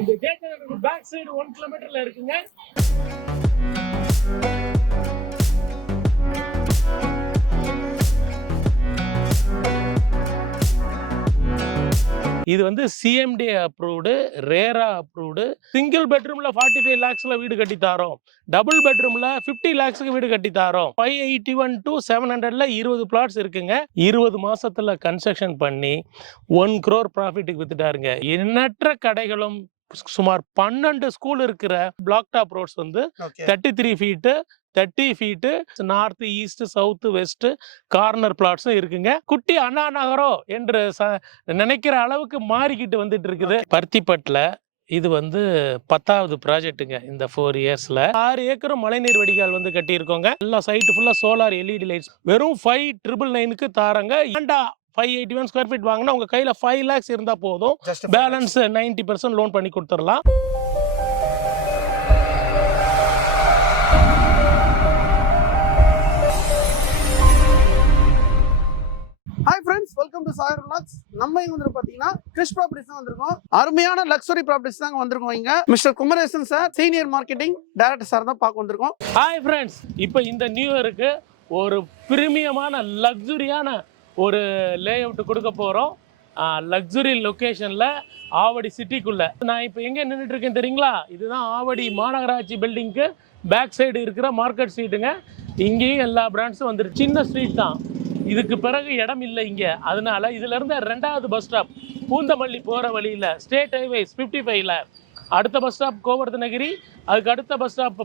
இந்த ஜெயச்சந்திரனுக்கு back side 1 கிலோமீட்டர்ல இருக்குங்க. இது வந்து CMD approved, RERA approved. Single பெட்ரூம்ல 45 lakhsல வீடு கட்டி தாரோம். டபுள் பெட்ரூம்ல 50 lakhsக்கு வீடு கட்டி தாரோம். 581 to 700ல 20 பிளாட்ஸ் இருக்குங்க. 20 மாசத்துல கன்ஸ்ட்ரக்ஷன் பண்ணி 1 crore ப்ராஃபிட்டுக்கு வித்துட்டாருங்க. எண்ணற்ற கடைகளும் சுமார் 12 ஸ்கூல் இருக்கிற பிளாக் டாப் ரோட்ஸ் வந்து 33 feet 30 feet north east south west corner பிளாட்ஸும் இருக்குங்க. குட்டி அண்ணா நகரோ என்று நினைக்கிற அளவுக்கு மாறிக்கிட்டு வந்துட்டு இருக்குது. பருத்திப்பட்டில் இது வந்து 10வது ப்ராஜெக்ட்டுங்க. இந்த 4 இயர்ஸ்ல 6 ஏக்கரும் மழைநீர் வடிகால் வந்து கட்டியிருக்கோங்க. எல்லா சைட்டு ஃபுல்லா சோலார் எல்இடி லைட்ஸ். வெறும் 5,999க்கு தாரங்க. ஏண்டா 581 ஸ்கொயர் ஃபீட் வாங்கினா உங்க கையில 5 lakhs இருந்தா போதும். பேலன்ஸ் 90% லோன் பண்ணி கொடுத்துடலாம். Hi friends, welcome to Sagar vlogs. நம்ம இங்க வந்து பாத்தீங்கன்னா கிறிஷ் ப்ராப்பர்ட்டிஸ் தான் வந்திருக்கோம். அருமையான லக்ஸரி ப்ராப்பர்ட்டிஸ் தான் வந்திருக்கோம். இங்க mister Kumaresan sir, senior marketing director sir தான் பார்க்க வந்திருக்கோம். ஹாய் ஃப்ரெண்ட்ஸ், இப்போ இந்த நியூ இயருக்கு ஒரு பிரீமியமான லக்ஸுரியான ஒரு லே அவுட் கொடுக்க போகிறோம். லக்ஸுரி லொக்கேஷனில் ஆவடி சிட்டிக்குள்ளே. நான் இப்போ எங்கே நின்றுட்டு இருக்கேன் தெரியுங்களா? இதுதான் ஆவடி மாநகராட்சி பில்டிங்க்கு பேக் சைடு இருக்கிற மார்க்கெட் ஸ்ட்ரீட்டுங்க. இங்கேயும் எல்லா பிராண்ட்ஸும் வந்துருக்கு. சின்ன ஸ்ட்ரீட் தான், இதுக்கு பிறகு இடம் இல்லை இங்கே. அதனால இதுலேருந்து 2வது பஸ் ஸ்டாப் பூந்தமல்லி போகிற வழியில் ஸ்டேட் ஹைவேஸ் 55ல் அடுத்த பஸ் ஸ்டாப் கோவர்தனகிரி, அதுக்கு அடுத்த பஸ் ஸ்டாப்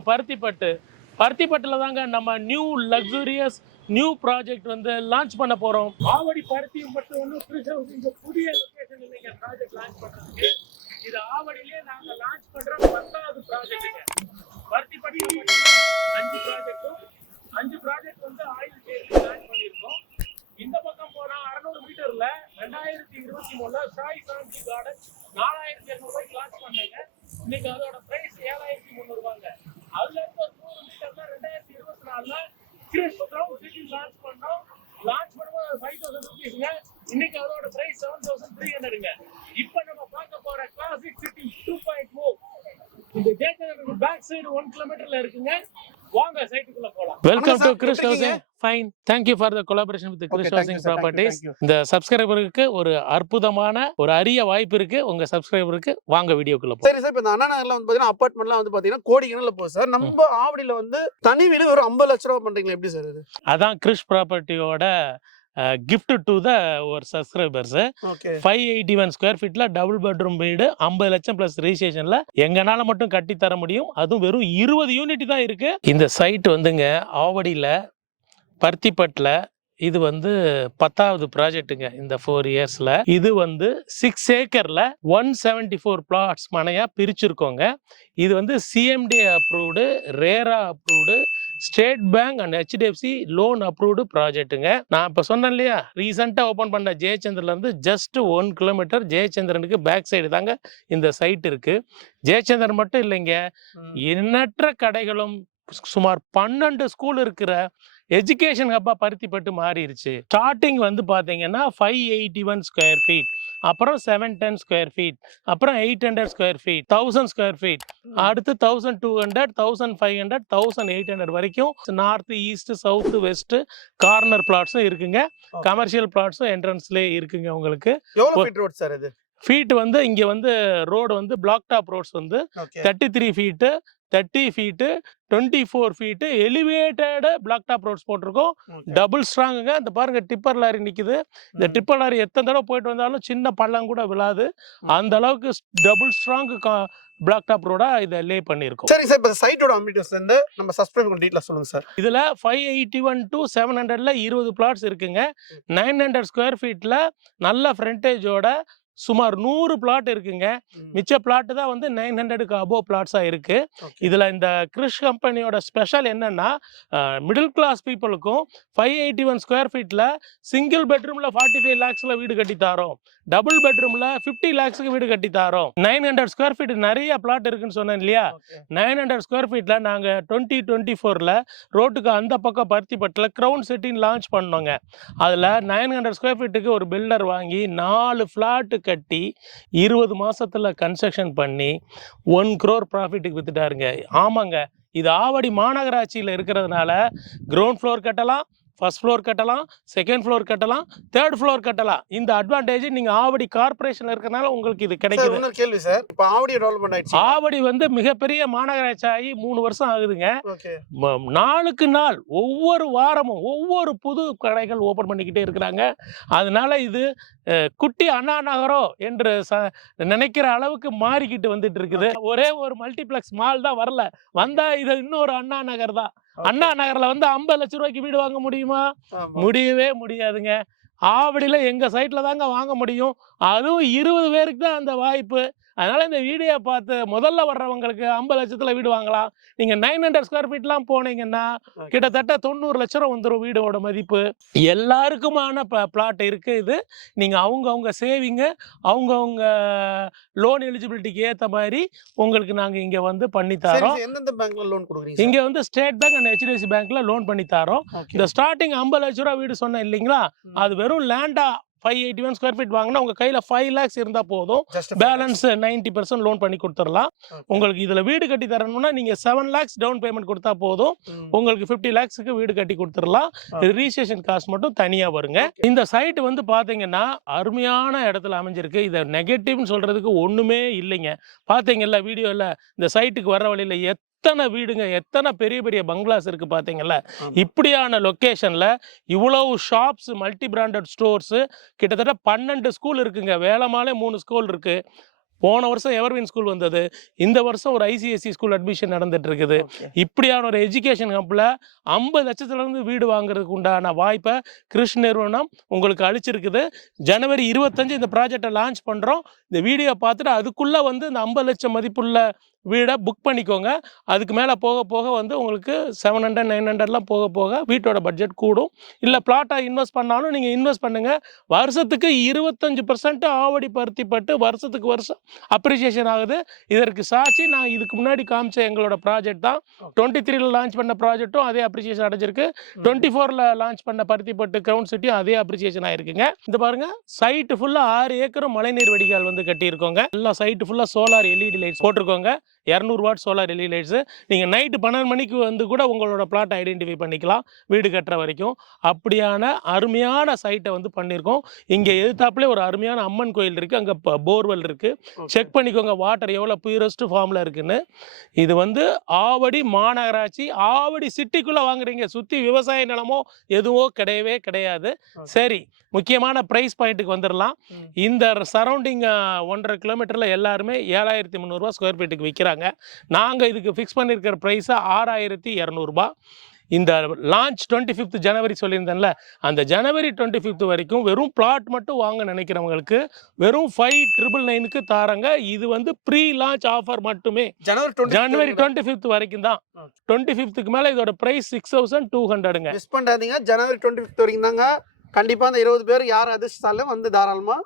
பருத்திப்பட்டில் தாங்க நம்ம நியூ லக்ஸூரியஸ் நியூ ப்ராஜெக்ட் வந்து லான்ச் பண்ண போகிறோம். ஆவடி பருத்தி மட்டும் ஒன்று புதிய லொக்கேஷன் இல்லைங்க ப்ராஜெக்ட் லான்ச் பண்ணுறதுக்கு. இது ஆவடியிலே நாங்கள் லான்ச் பண்ணுற 10வது ப்ராஜெக்ட்டுங்க. பருத்திப்பட்டியில் மட்டும் 5 ப்ராஜெக்ட் வந்து ஆயில் கேஸ் லான்ச் பண்ணியிருக்கோம். இந்த பக்கம் போனால் 600 மீட்டரில் 2023 சாய் சாந்தி கார்டன் 4,200 லான்ச் பண்ணாங்க. இன்னைக்கு அதோட பிரைஸ் 7,300. அதுல இருந்து ஒரு 100 மீட்டர்ல 2024ல கிறிஸ் கிரவுண்ட் சிட்டி லான்ச் பண்ணோம். லான்ச் பண்ணும்போது 5,000 ரூபீஸ்ங்க. இன்னைக்கு அதோட பிரைஸ் 7,300ங்க. இப்போ நம்ம பார்க்க போற கிளாசிக் சிட்டி 2.0 இந்த ஜெயச்சந்திரனுக்கு பேக் சைடு 1 கிலோமீட்டர்ல இருக்குங்க. வாங்க சைட்டுக்குள்ள போலாம். Welcome to Chris housing. Fine, thank you for the collaboration with Chris housing properties. இந்த சப்ஸ்கிரைபருக்கு ஒரு அற்புதமான ஒரு அரிய வாய்ப்பு இருக்கு. உங்க சப்ஸ்கிரைபருக்கு வாங்க வீடியோக்குள்ள போலாம். சரி சார், இப்போ இந்த அண்ணா நகர்ல வந்து பாத்தீங்கன்னா அபார்ட்மெண்ட்லாம் வந்து பாத்தீங்கன்னா கோடிக்கணக்கில் போகுது சார். நம்ம ஆவடியில வந்து தனி வீடு ஒரு 50 லட்ச ரூபா பண்றீங்களா? எப்படி சார் இது? அதான் கிறிஸ் ப்ராப்பர்ட்டியோட gift to the ஒரு சப்ஸ்கிரைபர்ஸ். 581 ஸ்கொயர் ஃபீட்ல டபுள் பெட்ரூம் வீடு 50 லட்சம் பிளஸ் ரெஜிஸ்ட்ரேஷன்ல எங்கனால மட்டும் கட்டி தர முடியும். அதுவும் வெறும் 20 யூனிட் தான் இருக்கு. இந்த சைட் வந்துங்க ஆவடியில பருத்திப்பட்டில் இது வந்து 10வது ப்ராஜெக்ட்டுங்க. இந்த 4 இயர்ஸ்ல இது வந்து 6 ஏக்கர்ல 174 பிளாட்ஸ் மனையா பிரிச்சிருக்கோங்க. இது வந்து CMD approved, RERA approved, state bank and HDFC loan approved ப்ராஜெக்ட்டுங்க. நான் இப்போ சொன்னேன் இல்லையா, ரீசெண்டாக ஓப்பன் பண்ண ஜெயச்சந்திரன்லேருந்து ஜஸ்ட் 1 கிலோமீட்டர் ஜெயச்சந்திரனுக்கு பேக் சைடு தாங்க இந்த சைட் இருக்கு. ஜெயச்சந்திரன் மட்டும் இல்லைங்க, எண்ணற்ற கடைகளும் சுமார் 12 ஸ்கூல் இருக்கிற எஜுகேஷன் ஹப்பா பருத்திப்பட்டு மாறிடுச்சு. ஸ்டார்டிங் வந்து பார்த்தீங்கன்னா 581 ஸ்கொயர் ஃபீட், அப்புறம் 710 ஸ்கொயர் ஃபீட், அப்புறம் 800 ஸ்கொயர் ஃபீட், 1000 ஸ்கொயர் ஃபீட், அடுத்து 1200, 1500, 1800 வரைக்கும் north east south west corner பிளாட்ஸும் இருக்குங்க. கமர்ஷியல் பிளாட்ஸும் என்ட்ரன்ஸ்லேயே இருக்குங்க. உங்களுக்கு ஃபீட் வந்து இங்கே வந்து ரோடு வந்து பிளாக் டாப் ரோட்ஸ் வந்து 33 feet 30 feet 24 feet elevated black top roads போட்டிருக்கோம். டபுள் ஸ்ட்ராங்குங்க. இந்த பாருங்க டிப்பர் லாரி நிற்குது. இந்த டிப்பர் லாரி எத்தனை தடவை போயிட்டு வந்தாலும் சின்ன பள்ளம் கூட விழாது. அந்த அளவுக்கு டபுள் ஸ்ட்ராங் பிளாக் டாப் ரோடா இதை லே பண்ணியிருக்கோம். சரி சார், இப்போ சைட்டோட அம்பிடியஸ் வந்து நம்ம சப்ஸ்கிரைபர் டீடைல்ஸ் சொல்லுங்க சார். இதுல 581 to 700ல 20 பிளாட்ஸ் இருக்குங்க. 900 ஸ்கொயர் ஃபீட்ல நல்ல ஃப்ரண்டேஜோட சுமார் 100 பிளாட் இருக்குங்க. மிச்ச பிளாட் தான் வந்து 900க்கு அபோவ் பிளாட்ஸா இருக்கு. இதுல இந்த கிறிஷ் கம்பெனியோட ஸ்பெஷல் என்னன்னா, மிடில் கிளாஸ் பீப்புளுக்கும் 581 ஸ்கொயர் ஃபீட்ல சிங்கிள் பெட்ரூம்ல 45 lakhsல வீடு கட்டி தாரோம். டபுள் பெட்ரூம்ல 50 lakhsக்கு வீடு கட்டி தாரோம். 900 ஸ்கொயர் ஃபீட் நிறைய பிளாட் இருக்குன்னு சொன்னேன் இல்லையா. 900 ஸ்கொயர் ஃபீட்ல நாங்க 2024ல ரோட்டுக்கு அந்த பக்கம் பருத்திப்பட்டில் கிரவுண்ட் சிட்டின்னு லான்ச் பண்ணோங்க. அதுல 900 ஸ்கொயர் ஃபீட்டுக்கு ஒரு பில்டர் வாங்கி 4 ஃபிளாட் கட்டி 20 மாசத்துல கன்ஸ்ட்ரக்ஷன் பண்ணி 1 crore ப்ராஃபிட்டுக்கு வித்துட்டாருங்க. ஆமாங்க, இது ஆவடி மாநகராட்சியில் இருக்கிறதுனால கிரவுண்ட் ஃப்ளோர் கட்டலாம், ஃபர்ஸ்ட் ஃப்ளோர் கட்டலாம், செகண்ட் ஃப்ளோர் கட்டலாம், தேர்ட் ஃப்ளோர் கட்டலாம். இந்த அட்வான்டேஜ் நீங்க ஆவடி கார்பரேஷன்ல இருக்கறனால உங்களுக்கு இது கிடைக்குது. இன்னொரு கேள்வி சார், இப்போ ஆவடி டெவலப்மெண்ட் ஆயிடுச்சு. ஆவடி வந்து மிகப்பெரிய மாநகராட்சி ஆகி 3 வருஷம் ஆகுதுங்க. ஓகே. நாளுக்கு நாள் ஒவ்வொரு வாரமும் ஒவ்வொரு புது கடைகள் ஓபன் பண்ணிக்கிட்டே இருக்கிறாங்க. அதனால இது குட்டி அண்ணா நகரோ என்று நினைக்கிற அளவுக்கு மாறிக்கிட்டு வந்துட்டு இருக்குது. ஒரே ஒரு மல்டிப்ளெக்ஸ் மால் தான் வரல, வந்தா இது இன்னொரு அண்ணா நகர் தான். அண்ணா நகர்ல வந்து 50 லட்சம் ரூபாய்க்கு வீடு வாங்க முடியுமா? முடியவே முடியாதுங்க. ஆவடியில எங்க சைட்ல தாங்க வாங்க முடியும். அதுவும் 20 பேருக்கு தான் அந்த வாய்ப்பு. அதனால இந்த வீடியோ பார்த்து முதல்ல வர்றவங்களுக்கு 50 லட்சத்துல வீடு வாங்கலாம். நீங்க 900 ஸ்கொயர் ஃபீட்லாம் போனீங்கன்னா கிட்டத்தட்ட 90 லட்சம் ரூபா வந்துடும் வீடோட மதிப்பு. எல்லாருக்குமான பிளாட் இருக்கு. இது நீங்க அவங்கவுங்க சேவிங்க, அவங்கவுங்க லோன் எலிஜிபிலிட்டிக்கு ஏற்ற மாதிரி உங்களுக்கு நாங்க இங்க வந்து பண்ணி தரோம். எந்தெந்த பேங்க்ல லோன் கொடுக்குறீங்க? இங்க வந்து ஸ்டேட் பேங்க் அண்ட் HDFC பேங்க்ல லோன் பண்ணி தரோம். இந்த ஸ்டார்டிங் 50 லட்சம் ரூபா வீடு சொன்னேன் இல்லைங்களா, அது வெறும் லேண்டா 581 ஸ்கொயர் ஃபீட் வாங்கினா உங்க கையில 5 lakhs இருந்தா போதும். பேலன்ஸ் 90% லோன் பண்ணி கொடுத்துடலாம். உங்களுக்கு இதுல வீடு கட்டி தரணும்னா நீங்க 7 lakhs டவுன் பேமெண்ட் கொடுத்தா போதும். உங்களுக்கு 50 lakhsக்கு வீடு கட்டி கொடுத்துடலாம். ரிஜிஸ்ட்ரேஷன் காஸ்ட் மட்டும் தனியா வருங்க. இந்த சைட் வந்து பாத்தீங்கன்னா அருமையான இடத்துல அமைஞ்சிருக்கு. இதை நெகட்டிவ்னு சொல்றதுக்கு ஒண்ணுமே இல்லைங்க. பாத்தீங்கல்ல வீடியோல இந்த சைட்டுக்கு வர வழியில எத்தனை வீடுங்க, எத்தனை பெரிய பெரிய பங்களாஸ் இருக்கு பாத்தீங்கல்ல. இப்படியான லொகேஷன்ல இவ்வளவு ஷாப்ஸ், மல்டி பிராண்டட் ஸ்டோர்ஸ், கிட்டத்தட்ட 12 ஸ்கூல் இருக்குங்க. வேலம்மாலே 3 ஸ்கூல் இருக்கு. போன வருஷம் எவர்வின் ஸ்கூல் வந்தது. இந்த வருஷம் ஒரு ICSE ஸ்கூல் அட்மிஷன் நடந்துட்டு இருக்குது. இப்படியான ஒரு எஜுகேஷன் ஹப்ல 50 லட்சத்துல இருந்து வீடு வாங்குறதுக்கு உண்டான வாய்ப்பை கிருஷ் நிறுவனம் உங்களுக்கு அளிச்சிருக்குது. ஜனவரி 25 இந்த ப்ராஜெக்டை லான்ச் பண்றோம். இந்த வீடியோ பார்த்துட்டு அதுக்குள்ள வந்து இந்த 50 லட்சம் மதிப்புள்ள வீடை புக் பண்ணிக்கோங்க. அதுக்கு மேலே போக போக வந்து உங்களுக்கு 700 900லாம் போக போக வீட்டோட பட்ஜெட் கூடும். இல்லை பிளாட்டாக இன்வெஸ்ட் பண்ணாலும் நீங்கள் இன்வெஸ்ட் பண்ணுங்கள். வருஷத்துக்கு 25% ஆவடி பருத்திப்பட்டு வருஷத்துக்கு வருஷம் அப்ரிசியேஷன் ஆகுது. இதற்கு சாட்சி நான் இதுக்கு முன்னாடி காமிச்ச எங்களோட ப்ராஜெக்ட் தான். 23ல லான்ச் பண்ண ப்ராஜெக்ட்டும் அதே அப்ரிசியேஷன் அடைஞ்சிருக்கு. 24ல லான்ச் பண்ண பருத்திப்பட்டு கிரவுண்ட் சிட்டியும் அதே அப்ரிசியேஷன் ஆயிருக்குங்க. இந்த பாருங்க, சைட்டு ஃபுல்லாக 6 ஏக்கரும் மழைநீர் வடிகால் வந்து கட்டியிருக்கோங்க. எல்லாம் சைட்டு ஃபுல்லாக சோலார் LED லைட்ஸ் போட்டிருக்கோங்க. 200 வாட் சோலார் LED லைட்ஸு. நீங்கள் நைட்டு 12 மணிக்கு வந்து கூட உங்களோட பிளாட்டை ஐடென்டிஃபை பண்ணிக்கலாம் வீடு கட்டுற வரைக்கும். அப்படியான அருமையான சைட்டை வந்து பண்ணியிருக்கோம். இங்கே எதிர்த்தாப்புல ஒரு அருமையான அம்மன் கோயில் இருக்குது. அங்கே போர்வெல் இருக்குது. செக் பண்ணிக்கோங்க வாட்டர் எவ்வளோ பியூரஸ்ட் ஃபார்மில் இருக்குன்னு. இது வந்து ஆவடி மாநகராட்சி, ஆவடி சிட்டிக்குள்ளே வாங்குறீங்க. சுற்றி விவசாய நிலமோ எதுவோ கிடையவே கிடையாது. சரி, முக்கியமான ப்ரைஸ் பாயிண்ட்டுக்கு வந்துடலாம். இந்த சரௌண்டிங் 1.5 கிலோமீட்டரில் எல்லாருமே 7300 ரூபா ஸ்கொயர் ஃபீட்டுக்கு விற்கிறாங்க. நாங்கள் இதுக்கு ஃபிக்ஸ் பண்ணியிருக்கிற ப்ரைஸை 6200 ரூபா. இந்த லான்ச் 25th ஜனவரி சொல்லியிருந்தேன்ல, அந்த ஜனவரி 25th வரைக்கும் வெறும் பிளாட் மட்டும் வாங்க நினைக்கிறவங்களுக்கு வெறும் 5999க்கு தாராங்க. இது வந்து ப்ரீ லான்ச் ஆஃபர் மட்டுமே. ஜனவரி 25th வரைக்கும் தான். 25க்கு மேலே இதோட ப்ரைஸ் 6200ங்க. மிஸ் பண்ணாதீங்க. ஜனவரி 25th வரைக்கும் தாங்க. கண்டிப்பாக அந்த 20 பேர் யார் அதிர்ஷ்டாலும் வந்து தாராளமாக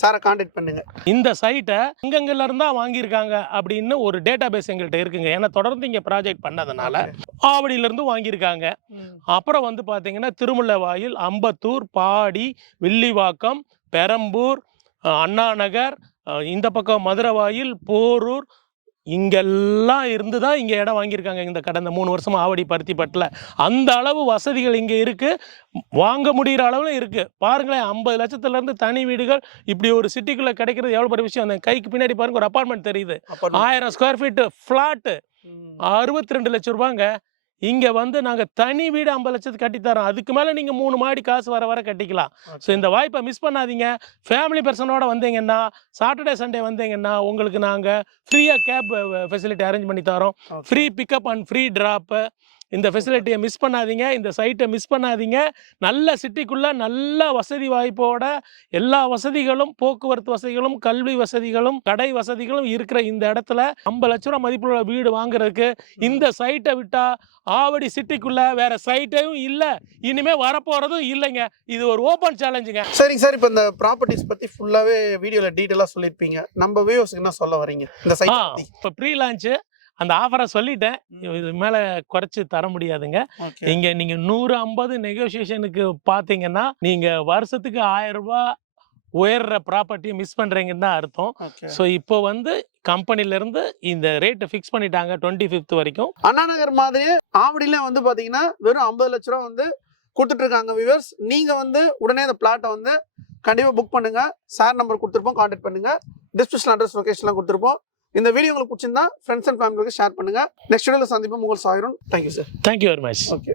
சாரை கான்டாக்ட் பண்ணுங்க. இந்த சைட்டை எங்கெங்கல இருந்தா வாங்கியிருக்காங்க அப்படின்னு ஒரு டேட்டா பேஸ் எங்கள்கிட்ட இருக்குங்க. ஏன்னா தொடர்ந்து இங்கே ப்ராஜெக்ட் பண்ணதுனால ஆவடியிலேருந்து வாங்கியிருக்காங்க. அப்புறம் வந்து பார்த்தீங்கன்னா திருமுல்லைவாயில், அம்பத்தூர், பாடி, வில்லிவாக்கம், பெரம்பூர், அண்ணா நகர், இந்த பக்கம் மதுரவாயில், போரூர், இங்கெல்லாம் இருந்து தான் இங்கே இடம் வாங்கியிருக்காங்க. இந்த கடந்த 3 வருஷமாக ஆவடி பருத்திப்பட்டில் அந்த அளவு வசதிகள் இங்கே இருக்குது. வாங்க முடிகிற அளவில் இருக்குது. பாருங்களேன், 50 லட்சத்துலேருந்து தனி வீடுகள் இப்படி ஒரு சிட்டிக்குள்ளே கிடைக்கிறது எவ்வளோ பெரிய விஷயம். அந்த கைக்கு பின்னாடி பாருங்க, ஒரு அப்பார்ட்மெண்ட் தெரியுது. 1000 ஸ்கொயர் ஃபீட்டு ஃப்ளாட்டு 62 லட்சம் ரூபாங்க. இங்கே வந்து நாங்கள் தனி வீடு 50 லட்சத்துக்கு கட்டித்தரோம். அதுக்கு மேலே நீங்கள் 3 மாடி காசு வர வர கட்டிக்கலாம். ஸோ இந்த வாய்ப்பை மிஸ் பண்ணாதீங்க. ஃபேமிலி பர்சனோட வந்தீங்கன்னா, சாட்டர்டே சண்டே வந்தீங்கன்னா உங்களுக்கு நாங்கள் ஃப்ரீயாக கேப் ஃபெசிலிட்டி அரேஞ்ச் பண்ணி தரோம். Free pickup and free drop. இந்த ஃபெசிலிட்டியை மிஸ் பண்ணாதீங்க. இந்த சைட்டை மிஸ் பண்ணாதீங்க. நல்ல சிட்டிக்குள்ளே நல்ல வசதி வாய்ப்போட எல்லா வசதிகளும், போக்குவரத்து வசதிகளும், கல்வி வசதிகளும், கடை வசதிகளும் இருக்கிற இந்த இடத்துல 50 லட்ச ரூபா மதிப்புள்ள வீடு வாங்குறதுக்கு இந்த சைட்டை விட்டா ஆவடி சிட்டிக்குள்ள வேற சைட்டையும் இல்லை, இனிமே வரப்போறதும் இல்லைங்க. இது ஒரு ஓப்பன் சேலஞ்சுங்க. சரிங்க சார், இப்போ இந்த ப்ராப்பர்ட்டிஸ் பற்றி ஃபுல்லாகவே வீடியோவில் டீட்டெயிலாக சொல்லியிருப்பீங்க. நம்ம வியூவர்ஸ்க்கு என்ன சொல்ல வரீங்க இந்த சைட்? இப்போ ப்ரீ லான்ச்சு அந்த ஆஃபரை சொல்லிட்டேன். இது மேலே குறைச்சி தர முடியாதுங்க. இங்கே நீங்கள் 150 நெகோசியேஷனுக்கு பார்த்தீங்கன்னா நீங்கள் வருஷத்துக்கு 1000 ரூபா உயர்ற ப்ராப்பர்ட்டியை மிஸ் பண்ணுறீங்கன்னு தான் அர்த்தம். ஓகே. ஸோ இப்போ வந்து கம்பெனிலேருந்து இந்த ரேட்டை ஃபிக்ஸ் பண்ணிட்டாங்க 25th வரைக்கும். அண்ணா நகர் மாதிரியே ஆவடியில வந்து பாத்தீங்கன்னா வெறும் 50 லட்ச ரூபா வந்து கொடுத்துட்டு இருக்காங்க வியூவர்ஸ். நீங்க வந்து உடனே அந்த பிளாட்டை வந்து கண்டிப்பா புக் பண்ணுங்க. சார் நம்பர் கொடுத்துருப்போம், கான்டாக்ட் பண்ணுங்க. டிஸ்கிரிப்ஷன் அட்ரஸ் லொகேஷன்லாம் கொடுத்துருப்போம். இந்த வீடியோ உங்களுக்கு பிடிச்சிருந்தா ஃப்ரெண்ட்ஸ் அண்ட் ஃபேமிலிக்கு ஷேர் பண்ணுங்க. நெக்ஸ்ட் வீடியோல சந்திப்போம். உங்கள் சாயிரும். Thank you sir. Thank you very much. Okay.